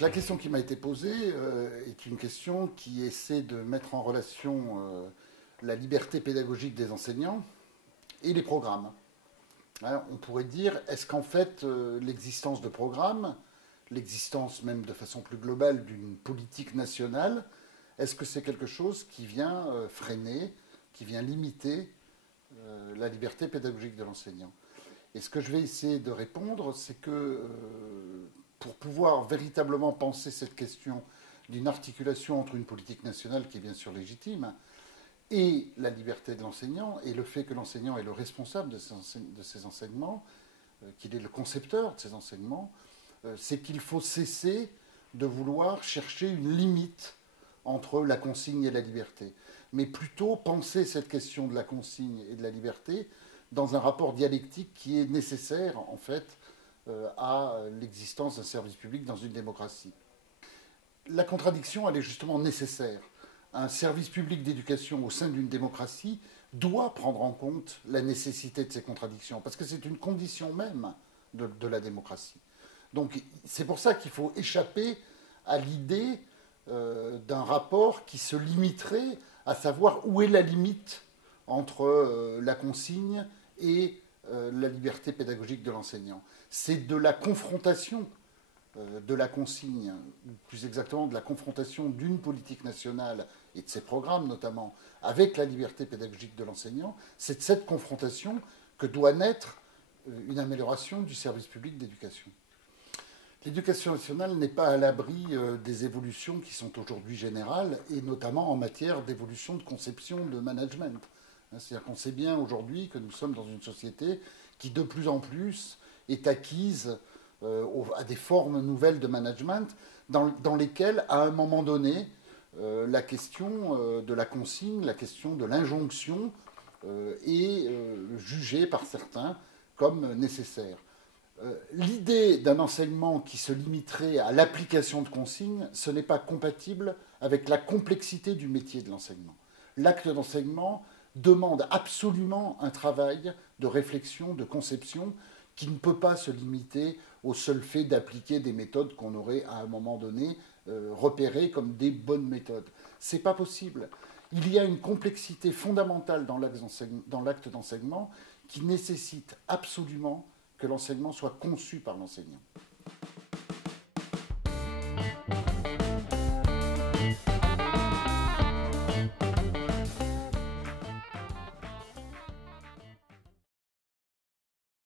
Donc la question qui m'a été posée est une question qui essaie de mettre en relation la liberté pédagogique des enseignants et les programmes. Hein, on pourrait dire, est-ce qu'en fait l'existence de programmes, l'existence même de façon plus globale d'une politique nationale, est-ce que c'est quelque chose qui vient freiner, qui vient limiter la liberté pédagogique de l'enseignant? Et ce que je vais essayer de répondre, c'est que pour pouvoir véritablement penser cette question d'une articulation entre une politique nationale qui est bien sûr légitime et la liberté de l'enseignant et le fait que l'enseignant est le responsable de ses enseignements, qu'il est le concepteur de ses enseignements, c'est qu'il faut cesser de vouloir chercher une limite entre la consigne et la liberté, mais plutôt penser cette question de la consigne et de la liberté dans un rapport dialectique qui est nécessaire, en fait, à l'existence d'un service public dans une démocratie. La contradiction, elle est justement nécessaire. Un service public d'éducation au sein d'une démocratie doit prendre en compte la nécessité de ces contradictions, parce que c'est une condition même de la démocratie. Donc c'est pour ça qu'il faut échapper à l'idée d'un rapport qui se limiterait à savoir où est la limite entre la consigne et la liberté pédagogique de l'enseignant. C'est de la confrontation de la consigne, ou plus exactement de la confrontation d'une politique nationale et de ses programmes notamment, avec la liberté pédagogique de l'enseignant, c'est de cette confrontation que doit naître une amélioration du service public d'éducation. L'éducation nationale n'est pas à l'abri des évolutions qui sont aujourd'hui générales, et notamment en matière d'évolution de conception de management. C'est-à-dire qu'on sait bien aujourd'hui que nous sommes dans une société qui de plus en plus est acquise à des formes nouvelles de management dans lesquelles, à un moment donné, la question de la consigne, la question de l'injonction est jugée par certains comme nécessaire. L'idée d'un enseignement qui se limiterait à l'application de consignes, ce n'est pas compatible avec la complexité du métier de l'enseignement. L'acte d'enseignement demande absolument un travail de réflexion, de conception, qui ne peut pas se limiter au seul fait d'appliquer des méthodes qu'on aurait à un moment donné repérées comme des bonnes méthodes. C'est pas possible. Il y a une complexité fondamentale dans l'acte d'enseignement qui nécessite absolument que l'enseignement soit conçu par l'enseignant.